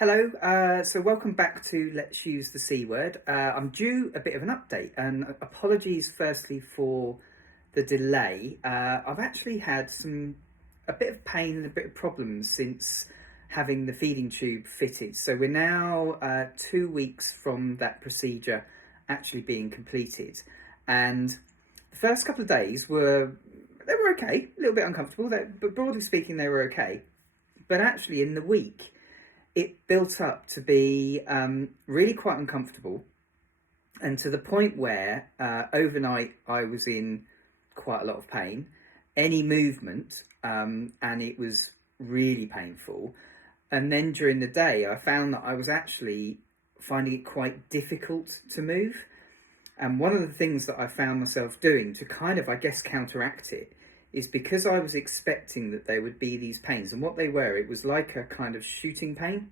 Hello, so welcome back to Let's Use the C Word. I'm due a bit of an update, and apologies firstly for the delay. I've actually had a bit of pain and a bit of problems since having the feeding tube fitted. So we're now 2 weeks from that procedure actually being completed, and the first couple of days were okay, a little bit uncomfortable, but broadly speaking they were okay. But actually in the week it built up to be really quite uncomfortable, and to the point where overnight I was in quite a lot of pain. Any movement, and it was really painful. And then during the day, I found that I was actually finding it quite difficult to move. And one of the things that I found myself doing to kind of, I guess, counteract it is because I was expecting that there would be these pains, and what they were, it was like a kind of shooting pain.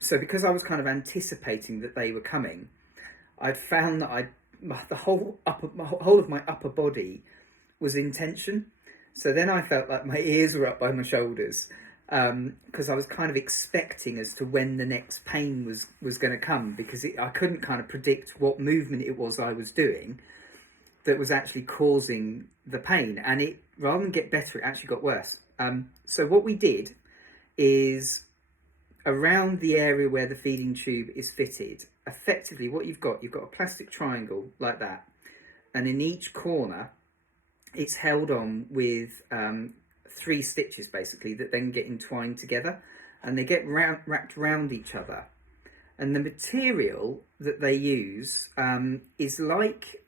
So because I was kind of anticipating that they were coming, I'd found that the whole of my upper body was in tension. So then I felt like my ears were up by my shoulders, because I was kind of expecting as to when the next pain was going to come, because I couldn't kind of predict what movement it was I was doing that was actually causing the pain, and it, rather than get better, it actually got worse. So what we did is, around the area where the feeding tube is fitted, effectively what you've got a plastic triangle like that, and in each corner it's held on with 3 stitches basically that then get entwined together, and they get wrapped around each other. And the material that they use is like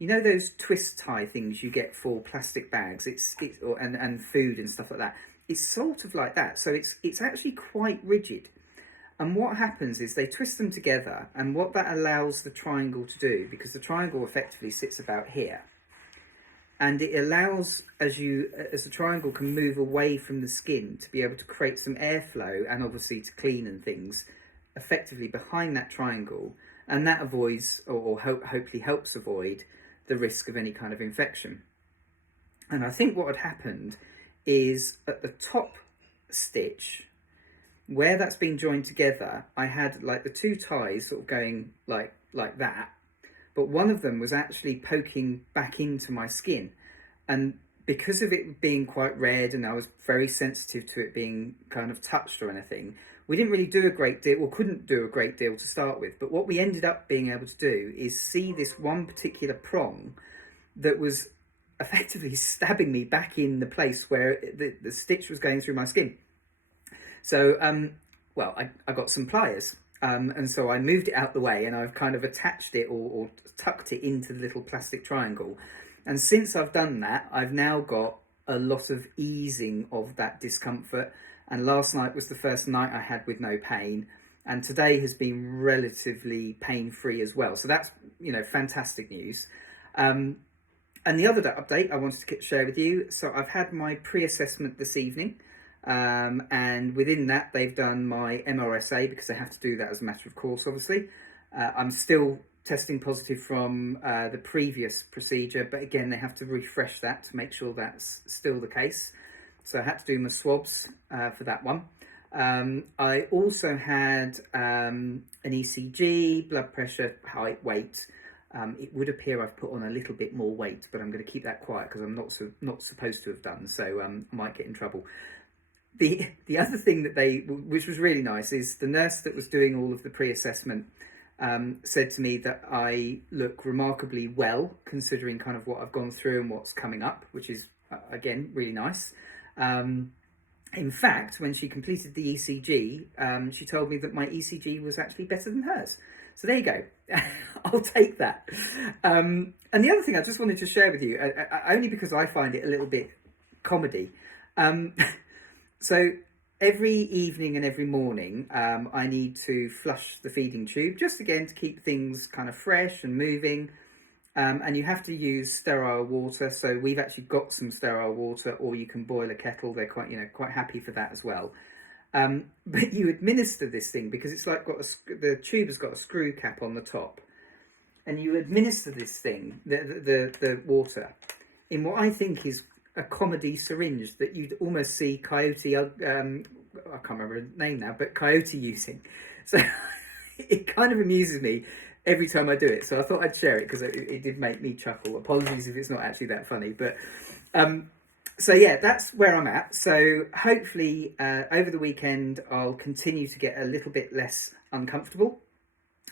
those twist tie things you get for plastic bags. And food and stuff like that. It's sort of like that. So it's actually quite rigid. And what happens is they twist them together, and what that allows the triangle to do, because the triangle effectively sits about here, and it allows, as the triangle can move away from the skin, to be able to create some airflow, and obviously to clean and things effectively behind that triangle, and that avoids, or hopefully helps avoid, the risk of any kind of infection. And I think what had happened is at the top stitch, where that's been joined together, I had like the 2 ties sort of going like that, but one of them was actually poking back into my skin. And because of it being quite red, and I was very sensitive to it being kind of touched or anything, we didn't really do a great deal, or couldn't do a great deal to start with. But what we ended up being able to do is see this one particular prong that was effectively stabbing me back in the place where the stitch was going through my skin. So, I got some pliers, and so I moved it out the way, and I've kind of attached it or tucked it into the little plastic triangle. And since I've done that, I've now got a lot of easing of that discomfort. And last night was the first night I had with no pain, and today has been relatively pain-free as well. So that's, fantastic news. And the other update I wanted to share with you, so I've had my pre-assessment this evening, and within that they've done my MRSA, because they have to do that as a matter of course, obviously. I'm still testing positive from the previous procedure, but again, they have to refresh that to make sure that's still the case. So I had to do my swabs for that one. I also had an ECG, blood pressure, height, weight. It would appear I've put on a little bit more weight, but I'm going to keep that quiet because I'm not supposed to have done, so I might get in trouble. The other thing which was really nice, is the nurse that was doing all of the pre-assessment said to me that I look remarkably well, considering kind of what I've gone through and what's coming up, which is, again, really nice. In fact, when she completed the ECG, she told me that my ECG was actually better than hers. So there you go. I'll take that. And the other thing I just wanted to share with you, only because I find it a little bit comedy. So every evening and every morning, I need to flush the feeding tube, just again to keep things kind of fresh and moving. And you have to use sterile water. So we've actually got some sterile water, or you can boil a kettle. They're quite happy for that as well. But you administer this thing, because it's like the tube has got a screw cap on the top, and you administer this thing, the water, in what I think is a comedy syringe that you'd almost see Coyote, I can't remember his name now, but Coyote using. So it kind of amuses me every time I do it. So I thought I'd share it because it did make me chuckle. Apologies if it's not actually that funny, but so yeah, that's where I'm at. So hopefully over the weekend I'll continue to get a little bit less uncomfortable,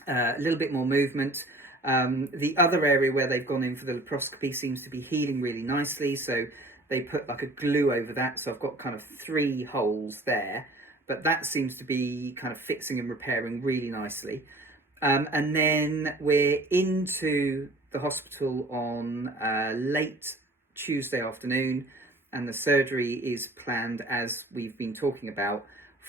a little bit more movement. The other area where they've gone in for the laparoscopy seems to be healing really nicely. So they put like a glue over that. So I've got kind of 3 holes there, but that seems to be kind of fixing and repairing really nicely. And then we're into the hospital on late Tuesday afternoon, and the surgery is planned, as we've been talking about,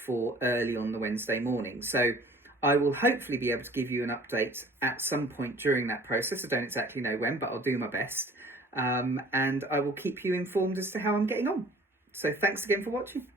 for early on the Wednesday morning. So I will hopefully be able to give you an update at some point during that process. I don't exactly know when, but I'll do my best. And I will keep you informed as to how I'm getting on. So thanks again for watching.